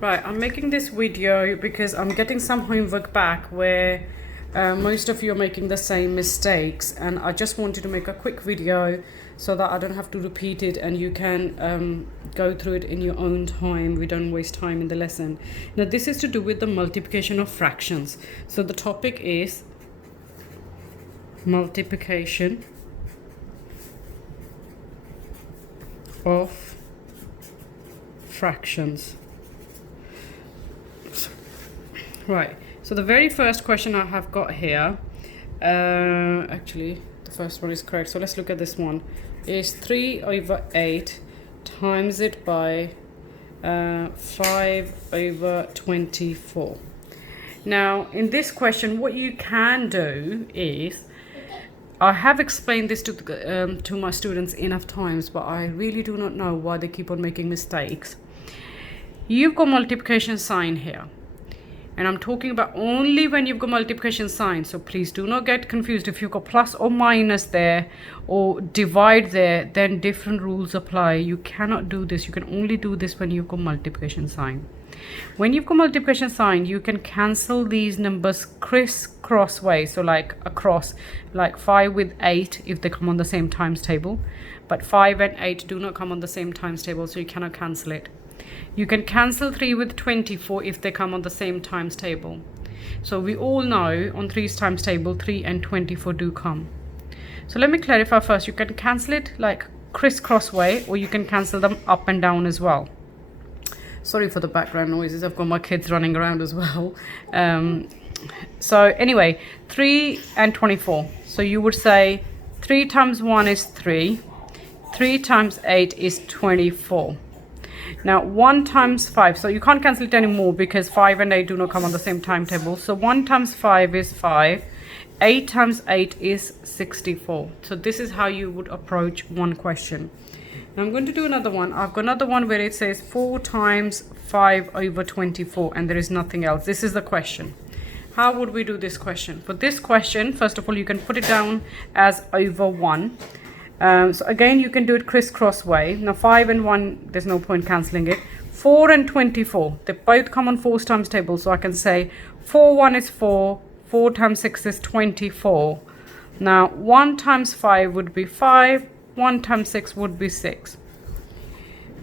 Right, I'm making this video because I'm getting some homework back where most of you are making the same mistakes, and I just wanted to make a quick video so that I don't have to repeat it and you can go through it in your own time. We don't waste time in the lesson. Now this is to do with the multiplication of fractions. So the topic is multiplication of fractions. Right, so the very first question I have got here, actually the first one is correct, so let's look at this one, is 3 over 8 times it by 5 over 24. Now in this question what you can do is, I have explained this to my students enough times, but I really do not know why they keep on making mistakes. You've got multiplication sign here, and I'm talking about only when you've got multiplication sign, so please do not get confused. If you've got plus or minus there or divide there, then different rules apply. You cannot do this. You can only do this when you've got multiplication sign. When you've got multiplication sign, you can cancel these numbers crisscross way, so like across, like 5 with 8 if they come on the same times table, but 5 and 8 do not come on the same times table, so you cannot cancel it. You can cancel 3 with 24 if they come on the same times table. So we all know on 3's times table 3 and 24 do come. So let me clarify first. You can cancel it like crisscross way, or you can cancel them up and down as well. Sorry for the background noises, I've got my kids running around as well. So anyway, 3 and 24. So you would say 3 times 1 is 3. 3 times 8 is 24. Now 1 times 5, so you can't cancel it anymore because 5 and 8 do not come on the same timetable. So 1 times 5 is 5. 8 times 8 is 64. So this is how you would approach one question. Now I'm going to do another one. I've got another one where it says 4 times 5 over 24 and there is nothing else. This is the question. How would we do this question? For this question, first of all, you can put it down as over 1. So again, you can do it crisscross way. Now 5 and 1, there's no point cancelling it. 4 and 24, they both come on 4's times table. So I can say 4 1 is 4, 4 times 6 is 24. Now 1 times 5 would be 5, 1 times 6 would be 6.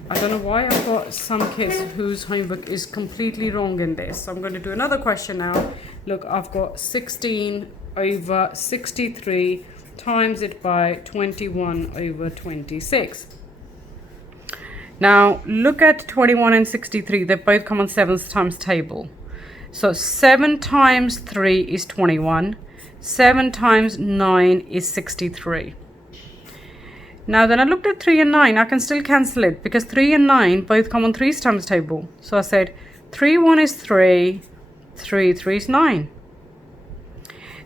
I don't know why I've got some kids whose homework is completely wrong in this. So I'm going to do another question now. Look, I've got 16 over 63 times it by 21 over 26. Now look at 21 and 63. They both come on 7's times table. So 7 times 3 is 21. 7 times 9 is 63. Now then I looked at 3 and 9, I can still cancel it because 3 and 9 both come on 3's times table. So I said 3 1 is 3, 3 3 is 9.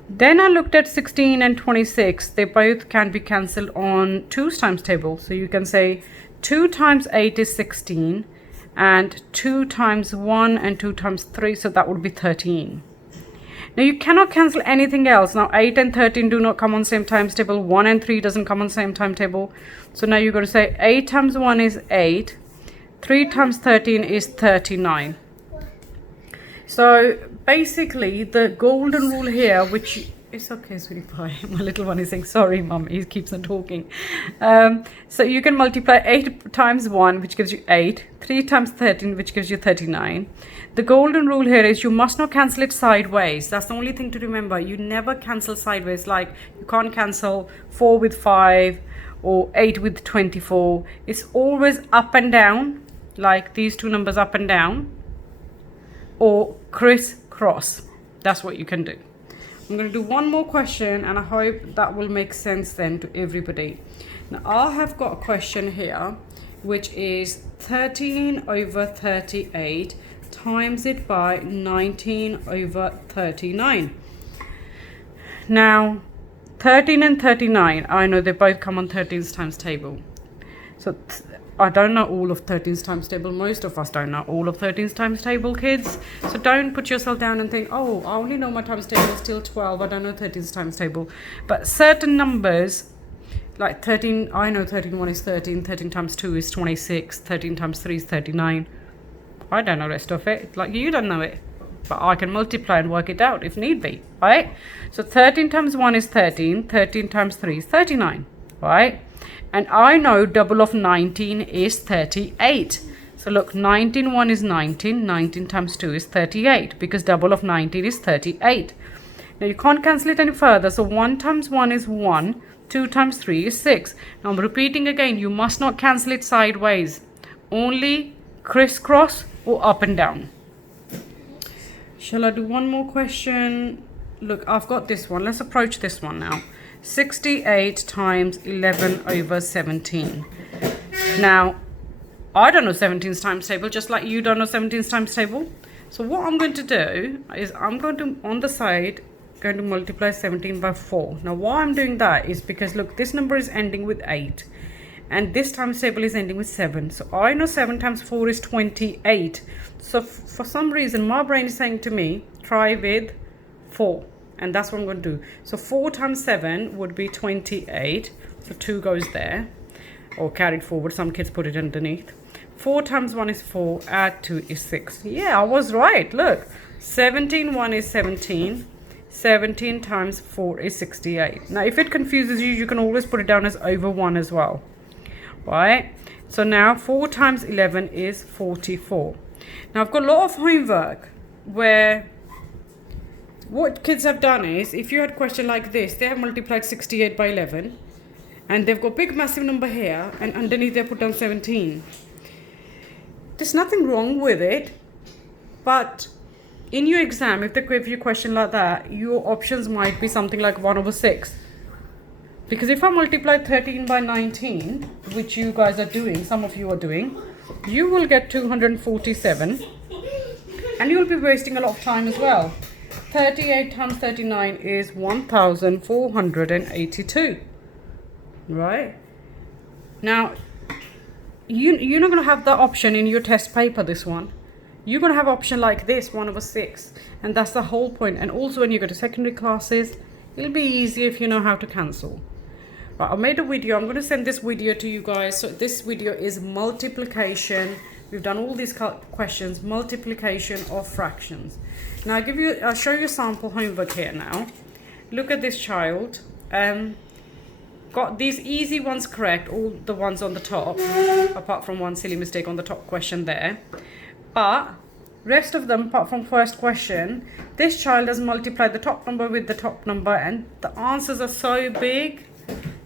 Then I looked at 16 and 26, they both can be cancelled on 2's times table. So you can say 2 times 8 is 16 and 2 times 1 and 2 times 3, so that would be 13. Now you cannot cancel anything else. Now 8 and 13 do not come on same times table. 1 and 3 doesn't come on same timetable. So now you're going to say 8 times 1 is 8. 3 times 13 is 39. So basically the golden rule here, which it's okay, sweetie pie. My little one is saying, sorry, mum, he keeps on talking. So you can multiply 8 times 1, which gives you 8. 3 times 13, which gives you 39. The golden rule here is you must not cancel it sideways. That's the only thing to remember. You never cancel sideways. Like you can't cancel 4 with 5 or 8 with 24. It's always up and down, like these two numbers up and down, or crisscross. That's what you can do. I'm going to do one more question and I hope that will make sense then to everybody. Now I have got a question here which is 13 over 38 times it by 19 over 39. Now 13 and 39, I know they both come on 13's times table. So I don't know all of 13's times table. Most of us don't know all of 13's times table, kids. So don't put yourself down and think, oh, I only know my times table is till 12. I don't know 13's times table. But certain numbers, like 13, I know 13 1 is 13. 13 times 2 is 26. 13 times 3 is 39. I don't know the rest of it, like you don't know it. But I can multiply and work it out if need be, right? So 13 times 1 is 13, 13 times 3 is 39, right? And I know double of 19 is 38. So look, 19 1 is 19, 19 times 2 is 38, because double of 19 is 38. Now you can't cancel it any further, so 1 times 1 is 1, 2 times 3 is 6. Now I'm repeating again, you must not cancel it sideways, only crisscross or up and down. Shall I do one more question? Look, I've got this one. Let's approach this one now. 68 times 11 over 17. Now, I don't know 17's times table, just like you don't know 17's times table. So what I'm going to do is I'm going to, on the side, going to multiply 17 by 4. Now, why I'm doing that is because, look, this number is ending with 8. And this times table is ending with 7. So I know 7 times 4 is 28. So for some reason, my brain is saying to me, try with 4. And that's what I'm going to do. So 4 times 7 would be 28. So 2 goes there. Or carried forward. Some kids put it underneath. 4 times 1 is 4. Add 2 is 6. Yeah, I was right. Look. 17 1 is 17. 17 times 4 is 68. Now, if it confuses you, you can always put it down as over 1 as well. Right, so now 4 times 11 is 44. Now I've got a lot of homework where what kids have done is, if you had a question like this, they have multiplied 68 by 11 and they've got big massive number here and underneath they put down 17. There's nothing wrong with it, but in your exam, if they give you a question like that, your options might be something like 1 over 6. Because if I multiply 13 by 19, which you guys are doing, some of you are doing, you will get 247. And you'll be wasting a lot of time as well. 38 times 39 is 1,482. Right? Now, you're not going to have the option in your test paper, this one. You're going to have option like this, 1 over 6. And that's the whole point. And also when you go to secondary classes, it'll be easier if you know how to cancel. I made a video. I'm going to send this video to you guys. So this video is multiplication. We've done all these questions, multiplication of fractions. Now I'll show you sample homework here now. Look at this child. Got these easy ones correct, all the ones on the top, apart from one silly mistake on the top question there. But rest of them, apart from first question, this child has multiplied the top number with the top number, and the answers are so big.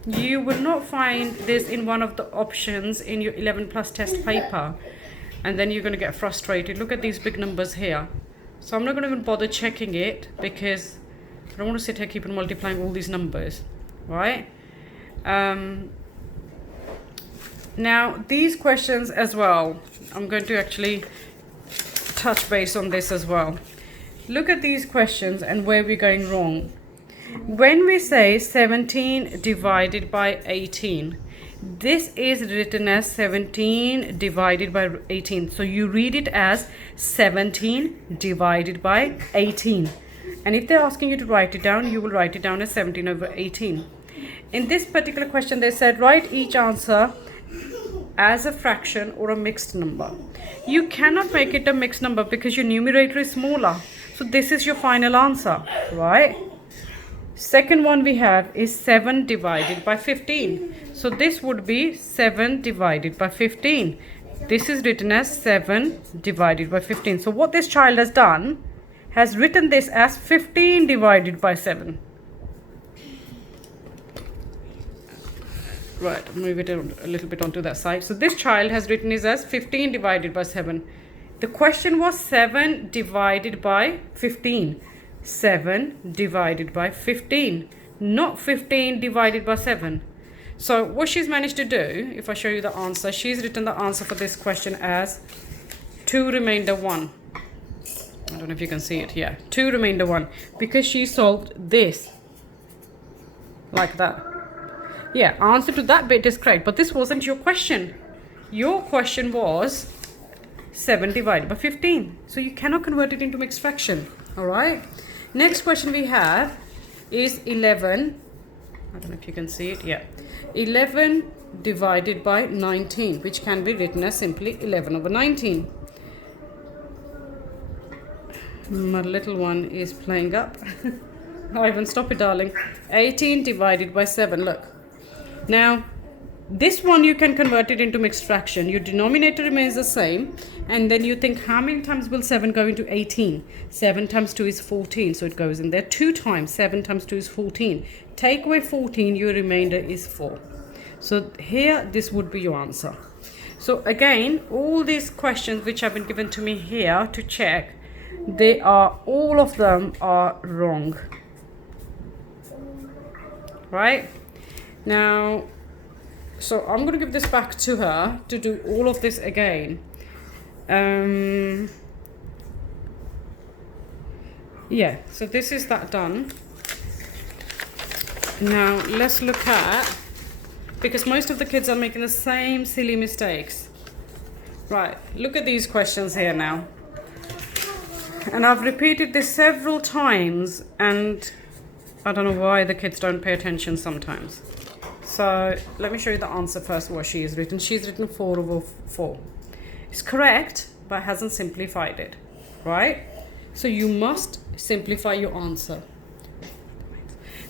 You will not find this in one of the options in your 11 plus test paper, and then you're going to get frustrated. Look at these big numbers here. So I'm not going to even bother checking it because I don't want to sit here keep on multiplying all these numbers, right? Now these questions as well, I'm going to actually touch base on this as well. Look at these questions and where we're going wrong. When we say 17 divided by 18, this is written as 17 divided by 18. So you read it as 17 divided by 18. And if they're asking you to write it down, you will write it down as 17 over 18. In this particular question, they said write each answer as a fraction or a mixed number. You cannot make it a mixed number because your numerator is smaller. So this is your final answer, right? Second one we have is 7 divided by 15. So this would be 7 divided by 15. This is written as 7 divided by 15. So what this child has done, has written this as 15 divided by 7. Right, move it a little bit onto that side. So this child has written it as 15 divided by 7. The question was 7 divided by 15. 7 divided by 15, not 15 divided by 7. So what she's managed to do, if I show you the answer, she's written the answer for this question as 2 remainder 1. I don't know if you can see it here. 2 remainder 1, because she solved this like that. Yeah, answer to that bit is correct, but this wasn't your question. Your question was 7 divided by 15. So you cannot convert it into mixed fraction. All right. Next question we have is 11. I don't know if you can see it. Yeah. 11 divided by 19, which can be written as simply 11 over 19. My little one is playing up. Ivan, stop it, darling. 18 divided by 7. Look. Now, this one you can convert it into mixed fraction. Your denominator remains the same. And then you think, how many times will 7 go into 18? 7 times 2 is 14. So it goes in there 2 times. 7 times 2 is 14. Take away 14, your remainder is 4. So here, this would be your answer. So again, all these questions which have been given to me here to check, all of them are wrong. Right? Now, so I'm going to give this back to her to do all of this again. Yeah, so this is that done. Now, let's look at, because most of the kids are making the same silly mistakes. Right, look at these questions here now. And I've repeated this several times, and I don't know why the kids don't pay attention sometimes. So let me show you the answer first, what she has written. She's written 4 over 4. It's correct, but hasn't simplified it, right? So you must simplify your answer.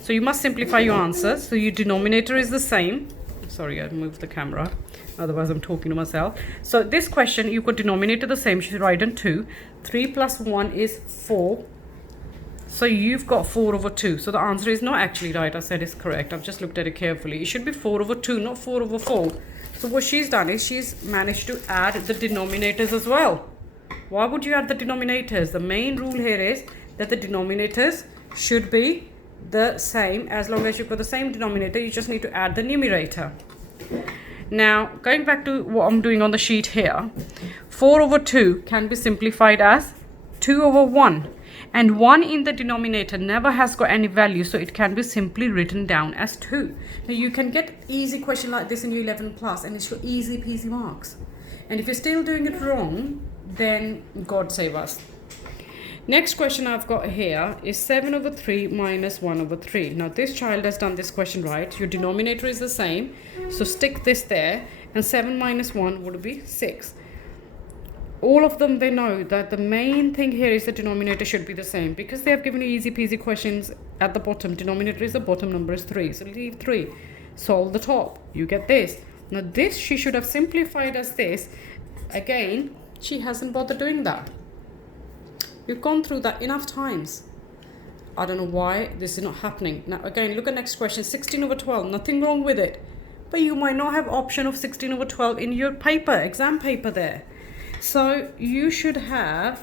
So you must simplify your answer. So your denominator is the same. Sorry, I moved the camera. Otherwise, I'm talking to myself. So this question, you got denominator the same. She's writing 2. 3 plus 1 is 4. So you've got 4 over 2. So the answer is not actually right. I said it's correct. I've just looked at it carefully. It should be 4 over 2, not 4 over 4. So what she's done is she's managed to add the denominators as well. Why would you add the denominators? The main rule here is that the denominators should be the same. As long as you've got the same denominator, you just need to add the numerator. Now, going back to what I'm doing on the sheet here, 4 over 2 can be simplified as 2 over 1. And 1 in the denominator never has got any value, so it can be simply written down as 2. Now, you can get easy question like this in your 11 plus, and it's for easy peasy marks. And if you're still doing it wrong, then God save us. Next question I've got here is 7 over 3 minus 1 over 3. Now, this child has done this question right. Your denominator is the same, so stick this there, and 7 minus 1 would be 6. All of them, they know that the main thing here is the denominator should be the same, because they have given you easy peasy questions at the bottom. Denominator is the bottom, number is 3. So leave 3. Solve the top. You get this. Now this she should have simplified as this. Again, she hasn't bothered doing that. You've gone through that enough times. I don't know why this is not happening. Now again, look at next question. 16 over 12. Nothing wrong with it. But you might not have option of 16 over 12 in your paper, exam paper there. So you should have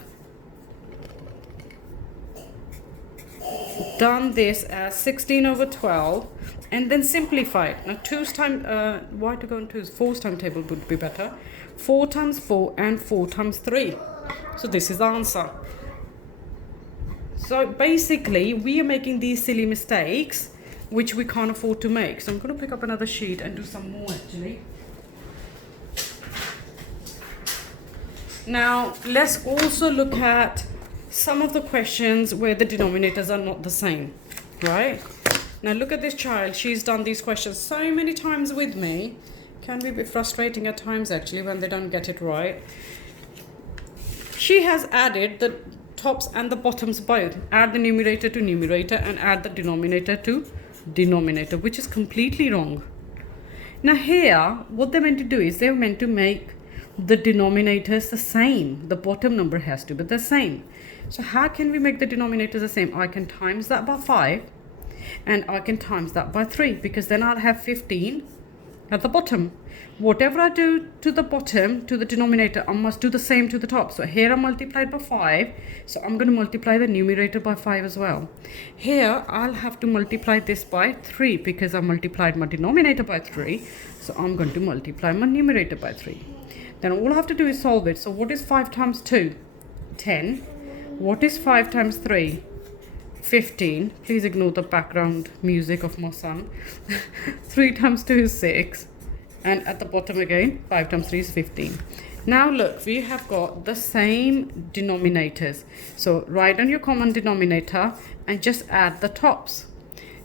done this as 16 over 12 and then simplified. Now 2's time, why to go on 2's? 4's timetable would be better. 4 times 4 and 4 times 3. So this is the answer. So basically we are making these silly mistakes which we can't afford to make. So I'm going to pick up another sheet and do some more actually. Now, let's also look at some of the questions where the denominators are not the same, right? Now, look at this child. She's done these questions so many times with me. Can be a bit frustrating at times, actually, when they don't get it right. She has added the tops and the bottoms both. Add the numerator to numerator and add the denominator to denominator, which is completely wrong. Now, here, what they're meant to do is they're meant to make the denominators the same. The bottom number has to be the same. So how can we make the denominators the same? I can times that by 5 and I can times that by 3, because then I'll have 15 at the bottom. Whatever I do to the bottom, to the denominator, I must do the same to the top. So here I multiplied by 5, so I'm going to multiply the numerator by 5 as well. Here I'll have to multiply this by 3 because I multiplied my denominator by 3, so I'm going to multiply my numerator by 3. Then all I have to do is solve it. So what is 5 times 2? 10. What is 5 times 3? 15. Please ignore the background music of my son. 3 times 2 is 6. And at the bottom again, 5 times 3 is 15. Now look, we have got the same denominators. So write down your common denominator and just add the tops.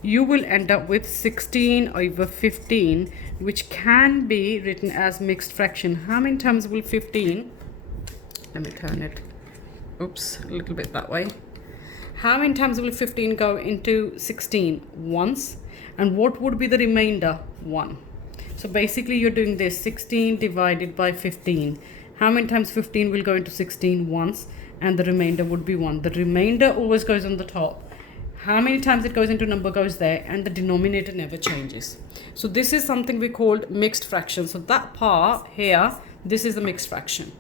You will end up with 16 over 15, which can be written as mixed fraction. How many times will 15? Let me turn it. oops, a little bit that way. How many times will 15 go into 16? Once. And what would be the remainder? 1. So basically you're doing this, 16 divided by 15. How many times 15 will go into 16? Once. And the remainder would be 1. The remainder always goes on the top. How many times it goes into number goes there, and the denominator never changes. So this is something we called mixed fraction. So that part here, this is the mixed fraction.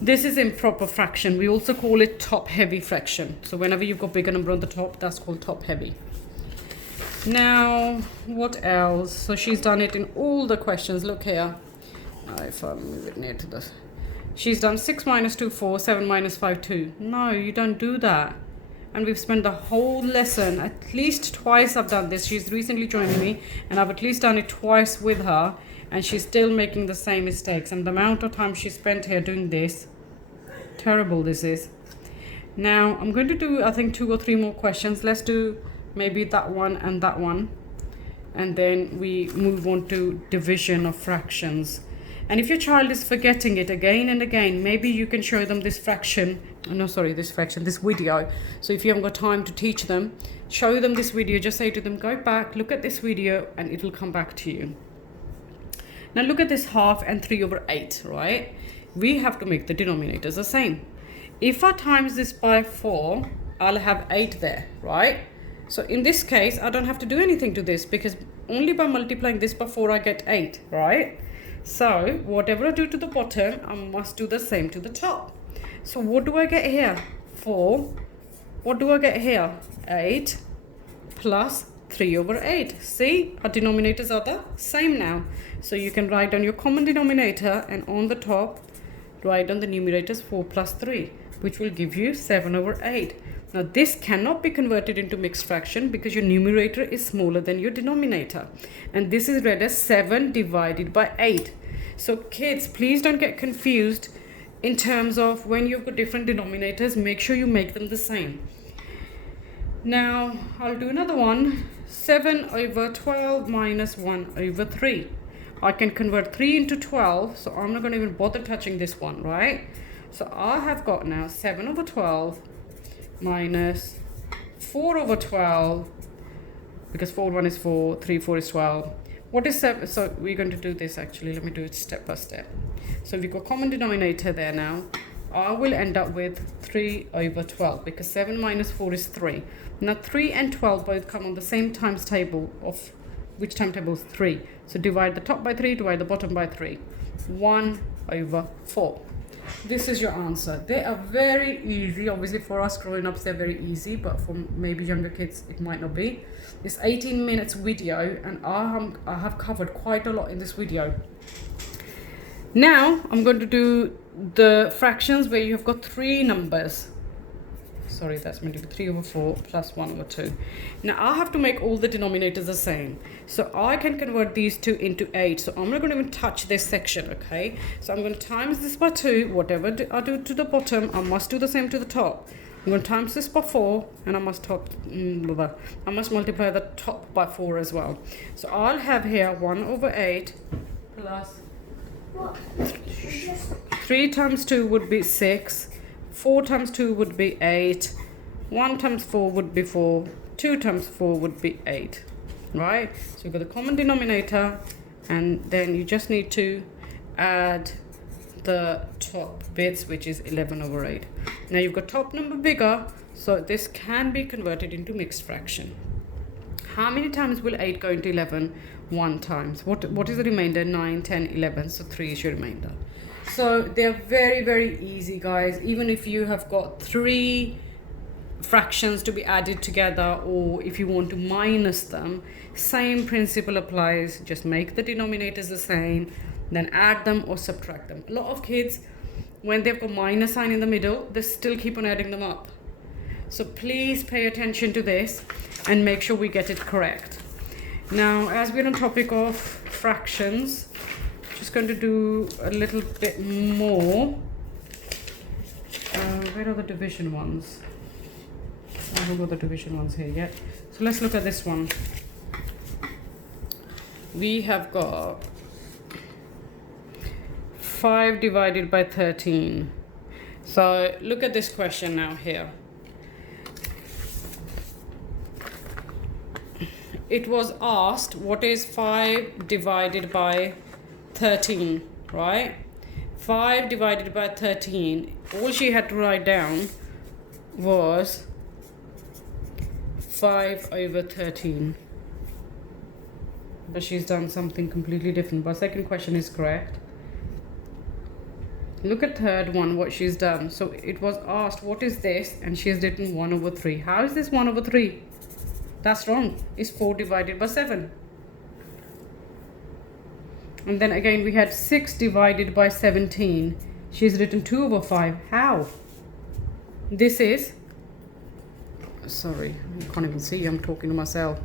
This is improper fraction. We also call it top heavy fraction. So whenever you've got bigger number on the top, that's called top heavy. Now, what else? So she's done it in all the questions. Look here. If I move it near to this. She's done 6 minus 2, 4, 7 minus 5, 2. No, you don't do that. And we've spent the whole lesson, at least twice I've done this. She's recently joined me, and I've at least done it twice with her, and she's still making the same mistakes. And the amount of time she spent here doing this, terrible this is. Now, I'm going to do, I think, 2 or 3 more questions. Let's do maybe that one, and then we move on to division of fractions. And if your child is forgetting it again and again, maybe you can show them this video. So if you haven't got time to teach them, show them this video. Just say to them, go back, look at this video, and it will come back to you. Now look at this half and 3/8, right? We have to make the denominators the same. If I times this by 4, I'll have 8 there, right? So in this case, I don't have to do anything to this, because only by multiplying this by 4, I get 8, right? So whatever I do to the bottom, I must do the same to the top. So what do I get here? 4. What do I get here? 8 plus 3/8. See, our denominators are the same now. So you can write down your common denominator, and on the top, write down the numerators 4 plus 3, which will give you 7/8. Now this cannot be converted into mixed fraction because your numerator is smaller than your denominator. And this is read as 7 divided by 8. So kids, please don't get confused in terms of when you've got different denominators, make sure you make them the same. Now I'll do another one. 7/12 minus 1/3. I can convert 3 into 12, so I'm not going to even bother touching this one, right? So I have got now 7/12 minus 4/12, because 4 1 is 4, 3 4 is 12. What is 7? So we're going to do this actually. Let me do it step by step. So we've got common denominator there now. I will end up with 3/12, because 7 minus 4 is 3. Now 3 and 12 both come on the same times table of which timetable is 3. So divide the top by 3, divide the bottom by 3. 1/4. This is your answer. They are very easy. Obviously for us grown-ups they're very easy, but for maybe younger kids it might not be. It's 18 minutes video, and I have covered quite a lot in this video. Now I'm going to do the fractions where you have got 3 numbers. Sorry, that's meant to be 3/4 plus 1/2. Now I have to make all the denominators the same. So I can convert these 2 into 8. So I'm not going to even touch this section, okay? So I'm going to times this by 2. Whatever I do to the bottom, I must do the same to the top. I'm going to times this by 4, and I must multiply the top by 4 as well. So I'll have here 1/8 plus 3 times 2 would be 6. 4 times 2 would be 8. 1 times 4 would be 4. 2 times 4 would be 8. Right? So you've got the common denominator, and then you just need to add the top bits, which is 11/8. Now you've got top number bigger, so this can be converted into mixed fraction. How many times will 8 go into 11? 1 times. What is the remainder? 9, 10, 11. So 3 is your remainder. So they're very, very easy, guys. Even if you have got 3 fractions to be added together, or if you want to minus them, same principle applies. Just make the denominators the same, then add them or subtract them. A lot of kids, when they've got minus sign in the middle, they still keep on adding them up. So please pay attention to this and make sure we get it correct. Now, as we're on topic of fractions, just going to do a little bit more. Where are the division ones? I haven't got the division ones here yet. So let's look at this one. We have got 5 divided by 13. So look at this question now here. It was asked what is 5 divided by 13, right? 5 divided by 13. All she had to write down was 5 over 13. But she's done something completely different. But second question is correct. Look at third one, what she's done. So it was asked, what is this? And she has written 1 over 3. How is this 1 over 3? That's wrong. It's 4 divided by 7. And then again, we had 6 divided by 17. She's written 2 over 5. How? This is... Sorry, I can't even see. I'm talking to myself.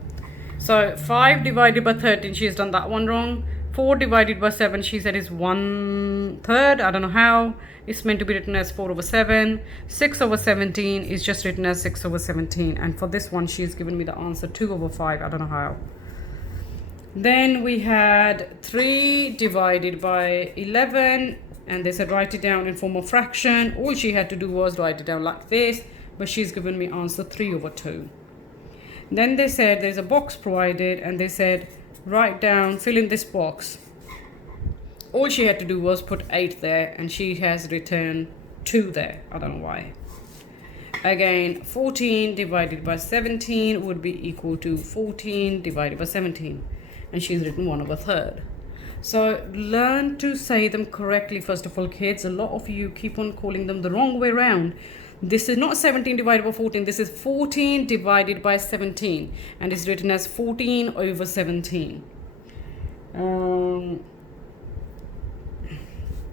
So 5 divided by 13, she's done that one wrong. 4 divided by 7, she said is 1/3. I don't know how. It's meant to be written as 4 over 7. 6 over 17 is just written as 6 over 17. And for this one, she's given me the answer 2 over 5. I don't know how. Then we had 3 divided by 11. And they said write it down in form of fraction. All she had to do was write it down like this. But she's given me answer 3 over 2. Then they said there's a box provided. And they said write down, fill in this box. All she had to do was put 8 there, and she has written 2 there. I don't know why. Again, 14 divided by 17 would be equal to 14 divided by 17. And she's written 1 over 3rd. So learn to say them correctly, first of all, kids. A lot of you keep on calling them the wrong way around. This is not 17 divided by 14. This is 14 divided by 17. And it's written as 14 over 17.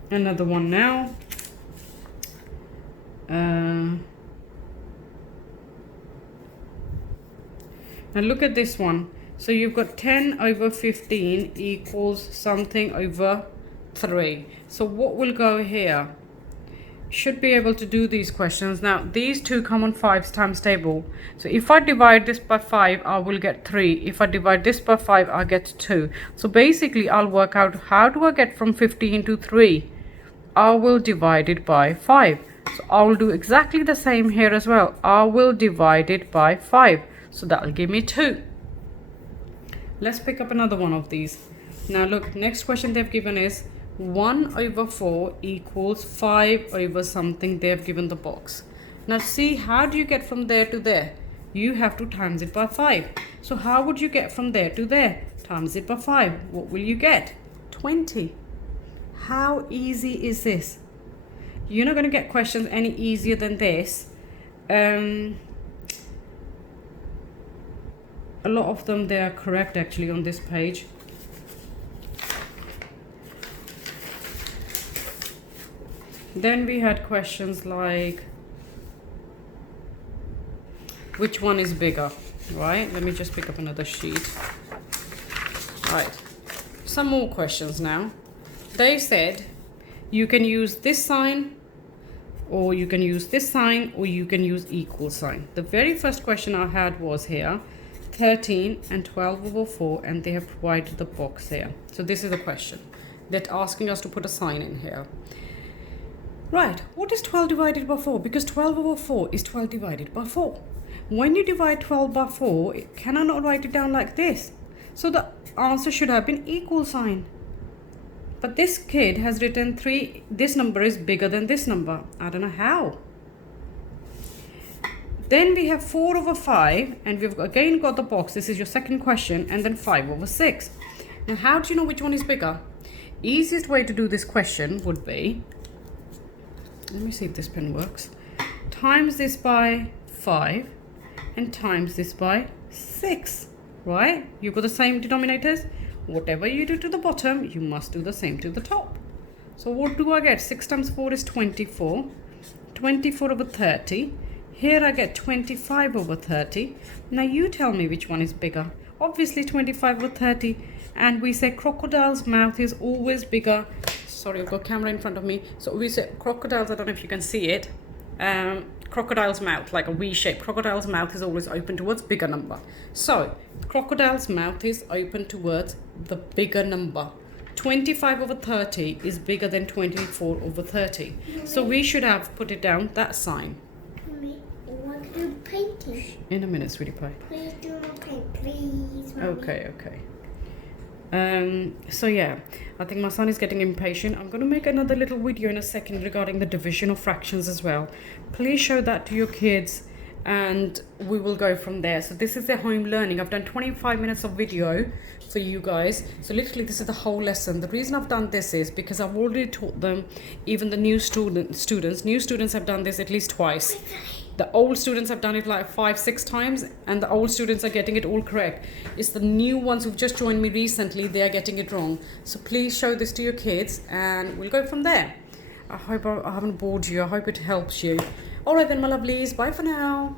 Another one now. Now look at this one. So you've got 10 over 15 equals something over 3. So what will go here? Should be able to do these questions. Now these two come on 5's times table. So if I divide this by 5, I will get 3. If I divide this by 5, I get 2. So basically I'll work out how do I get from 15 to 3. I will divide it by 5. So I will do exactly the same here as well. I will divide it by 5. So that will give me 2. Let's pick up another one of these. Now look, next question they've given is 1 over 4 equals 5 over something. They've given the box. Now see, how do you get from there to there? You have to times it by 5. So how would you get from there to there? Times it by 5. What will you get? 20. How easy is this? You're not going to get questions any easier than this. A lot of them, they are correct actually on this page. Then we had questions like, which one is bigger, right? Let me just pick up another sheet. Right, some more questions now. They said you can use this sign, or you can use this sign, or you can use equal sign. The very first question I had was here, 13 and 12 over 4, and they have provided the box here. So this is the question. They're asking us to put a sign in here. Right, what is 12 divided by 4? Because 12 over 4 is 12 divided by 4. When you divide 12 by 4, can I not write it down like this? So the answer should have been equal sign. But this kid has written 3, this number is bigger than this number. I don't know how. Then we have 4 over 5, and we've again got the box. This is your second question, and then 5 over 6. Now how do you know which one is bigger? Easiest way to do this question would be, let me see if this pen works, times this by 5 and times this by 6, right? You've got the same denominators. Whatever you do to the bottom, you must do the same to the top. So what do I get? 6 times 4 is 24. 24 over 30. Here I get 25 over 30. Now you tell me which one is bigger. Obviously 25 over 30. And we say crocodile's mouth is always bigger. Sorry, I've got camera in front of me. So we say crocodiles, I don't know if you can see it. Crocodile's mouth, like a V shape. Crocodile's mouth is always open towards bigger number. So crocodile's mouth is open towards the bigger number. 25 over 30 is bigger than 24 over 30. So we should have put it down that sign. Mommy, I want to do painting. In a minute, sweetie pie. Please do not paint, please. Mommy. Okay. So yeah, I think my son is getting impatient. I'm going to make another little video in a second regarding the division of fractions as well. Please show that to your kids and we will go from there. So this is their home learning. I've done 25 minutes of video for you guys. So literally this is the whole lesson. The reason I've done this is because I've already taught them, even the new students have done this at least twice. The old students have done it like 5-6 times and the old students are getting it all correct. It's the new ones who've just joined me recently, they are getting it wrong. So please show this to your kids and we'll go from there. I hope I haven't bored you. I hope it helps you. All right then, my lovelies. Bye for now.